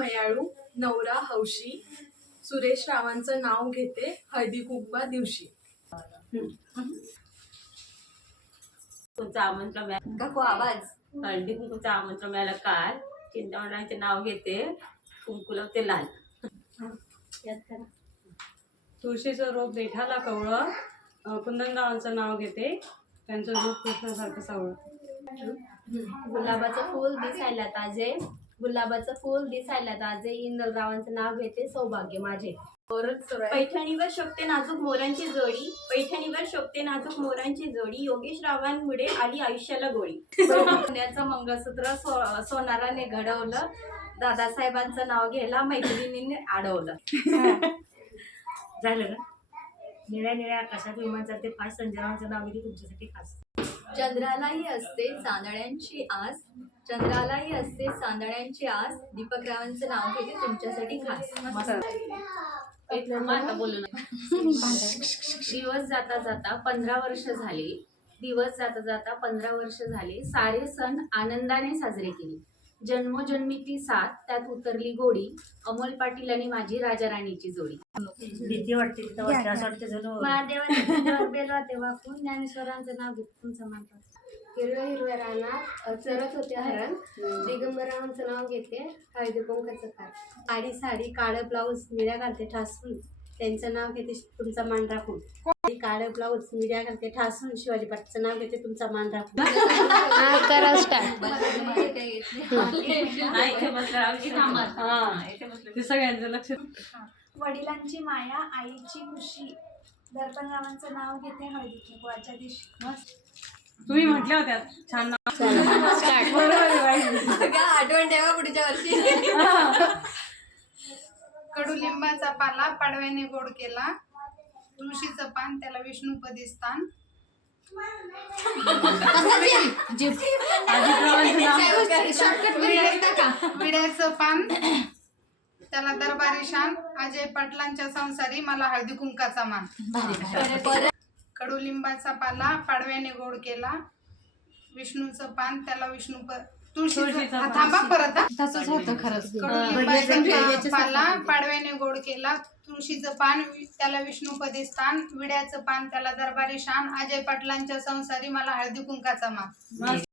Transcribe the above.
मयाळू नवरा हौशी सुरेश रावांचं नाव घेते हळदी कुंकवा दिवशी. तुमचं आमंत्रण मिळालं काकू आवाज. हळदी कुंकूचं आमंत्रण मिळालं काल. चिंतामणाचे नाव घेते कुंकू लावते लाल. तुळशीचं रोप देठाला कवळं कुंदनरावांचं नाव घेते त्यांचं रूप कृष्णासारखं सावळं. गुलाबाचं फूल दिसायला ताजे गुलाबाचं फूल दिसायला ताजे इंद्ररावांचं नाव घेते सौभाग्य माझे. पैठणीवर शोभते नाजूक मोरांची जोडी पैठणीवर शोभते नाजूक मोरांची जोडी योगेश रावांमुळे आली आयुष्याला गोळी. पुण्याचं मंगळसूत्र सोनाराने घडवलं दादासाहेबांचं नाव घ्यायला मैत्रिणीने अडवलं. झालं ना. निळ्या निळ्या आकाशात विमान जाते फास्ट संजनाचं नाव घेते तुमच्यासाठी खास. चंद्रालाही असते चांदण्यांची आस चंद्रालाही असते चांदण्यांची आस दीपकरावांचं नाव घेते तुमच्यासाठी खास. आता बोलू नका. दिवस जाता जाता 15 वर्ष झाले. दिवस जाता जाता 15 वर्ष झाले. सारे सण आनंदाने साजरे केले. जन्मोजन्मीची साथ त्यात उतरली गोडी. अमोल पाटील आणि माझी राजा राणीची जोडी. भीती वाटते तिथं वाटतं असं वाटतं जणू महादेवांच्या बेलवाते वाकून ज्ञानेश्वरांचं नाव घेते तुमचं मानतात. हिरव्या हिरव्या रानात चरत होते हरण दिगंबरावांचं नाव घेते हळदी कुंकाचं खार. साडी साडी काळं ब्लाऊज मिड्या घालते ठासून त्यांचं नाव घेते तुमचा मान राखून. काळं ब्लाऊज मिड्या घालते ठासून शिवाजी पाटचं नाव घेते तुमचा मान राखून. ते सगळ्यांचं लक्ष. वडिलांची माया आईची खुशी दर्पणरावांचं नाव घेते हळदी कुंकवाच्या दिवशी. तुम्ही म्हटल्या होत्या छान नाव. आठवण ठेवा पुढच्या वर्षी. कडुलिंबाचा पाला पाडव्याने गोड केला तुळशीचं पान त्याला विष्णुपदी स्थान. विड्याचं पान त्याला दरबारी शान. अजय पाटलांच्या संसारी मला हळदी कुंकाचा मान. कडुलिंबाचा पाला पाडव्याने गोड केला विष्णूचं पान त्याला तुळशीचं थांबा परत. तसंच होतं खरंच. कडुलिंबाचा पाला पाडव्याने गोड केला तुळशीचं पान त्याला विष्णुपदी स्थान. विड्याचं पान त्याला दरबारी शान. अजय पाटलांच्या संसारी मला हळदी कुंकाचा मान.